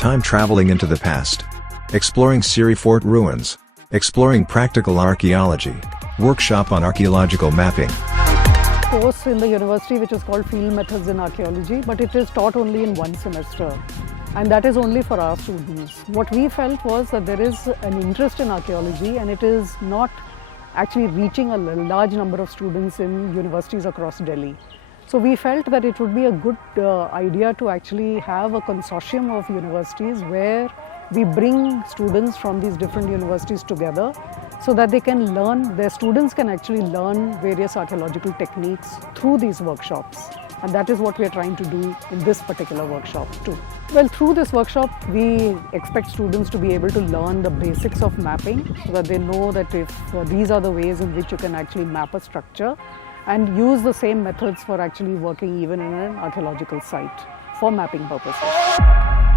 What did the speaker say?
time traveling into the past. Exploring Siri Fort ruins. Exploring practical archaeology. Workshop on archaeological mapping. Course in the university which is called Field Methods in Archaeology, but it is taught only in one semester, and that is only for our students. What we felt was that there is an interest in archaeology and it is not actually reaching a large number of students in universities across Delhi. So we felt that it would be a good idea to actually have a consortium of universities where we bring students from these different universities together so that they can learn, their students can actually learn various archaeological techniques through these workshops. And that is what we are trying to do in this particular workshop too. Well, through this workshop, we expect students to be able to learn the basics of mapping so that they know that if these are the ways in which you can actually map a structure and use the same methods for actually working even in an archaeological site for mapping purposes.